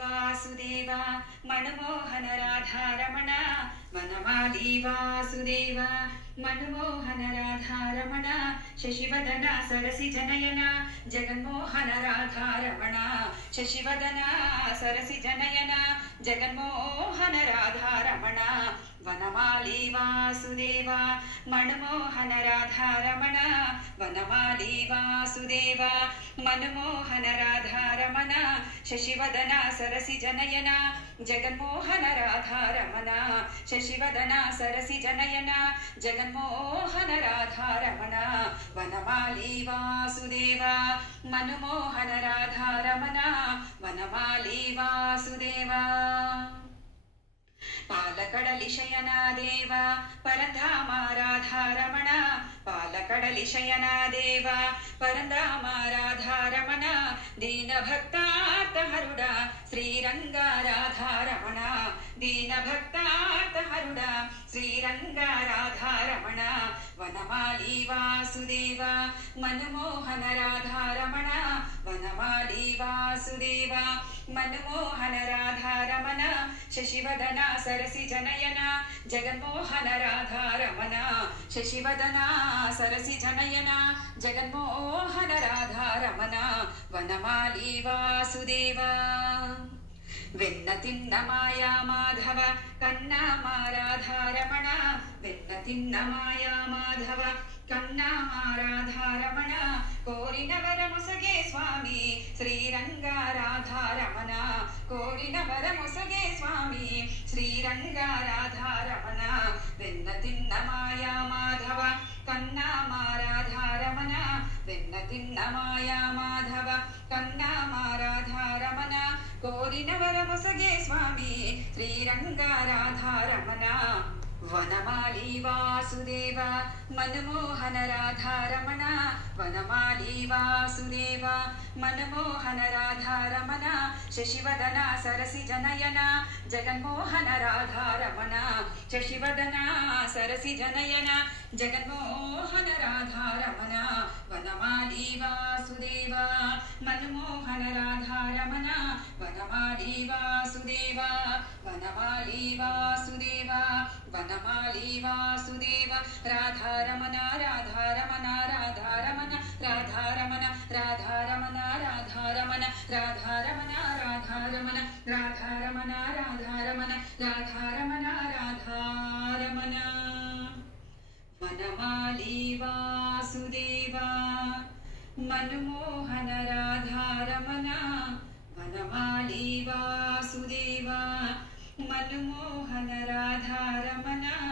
वासुदेव मनमोहन राधारमण वनमाली वासुदेव मनमोहन राधारमण शशिवदना सरसि जनयन जगन्मोहन राधारमण शशिवदना सरसि जनयन जगन्मोहन राधारमण वनमाली वासुदेव मनमोहन राधारमण वनमाली वासुदेव मनमोहन राधारमण शशिवदना सरसि जनयन जगन्मोहन राधारमण शशिवदना सरसि जनयन जगन्मोहन राधारमण वनमाली वासुदेव मनमोहन राधारमण वनमाली वासुदेव पालकडलि शयना देव परधाम राधारमण पालकडलि शयना देव परधाम राधारमण दीनभक्तार्तहरुडा श्रीरंग राधारमण दीनभक्तार्तहरुडा श्रीरंग राधारमण वनमाली वासुदेव मनमोहन राधारमण वनमाली वासुदेव मनमोहन राधारमण शशिवदना सरसि जनयन जगन्मोहन राधारमण शशिवदना सरसि जनयन जगन्मोहन राधारमण वनमाली वासुदेव వెన్న తిన్న మాయా మాధవ కన్నా రాధారమణ వెన్న తిన్న మాయా మాధవ కన్నా రాధారమణ కోరిన వరముసగే స్వామి శ్రీరంగ రాధారమణ కోరిన వరముసగే స్వామి శ్రీరంగ రాధారమణ వెన్న తిన్న మాయా మాధవ కన్నా రాధారమణ వెన్న తిన్న మాయా మాధవ కన్నా రాధారమణ కోరిన వరముసగే స్వామి శ్రీరంగ రాధారమణ वनमाली वासुदेव मनमोहन राधारमण वनमाली वासुदेव मनमोहन राधारमण शशिवदना सरसि जनयन जगन्मोहन राधारमण शशिवदना सरसि जनयन जगन्मोहन राधारमण वनमाली वासुदेव मनमोहन राधारमण वनमाली वासुदेव वनमाली वासुदेव वनमाली वासुदेव राधारमण राधारमण राधारमण राधारमण राधारमण राधारमण राधारमण राधारमण राधारमण राधारमण राधारमण राधारमण वनमाली वासुदेव मनमोहन राधारमण वनमाली वासुदेव मनमोहन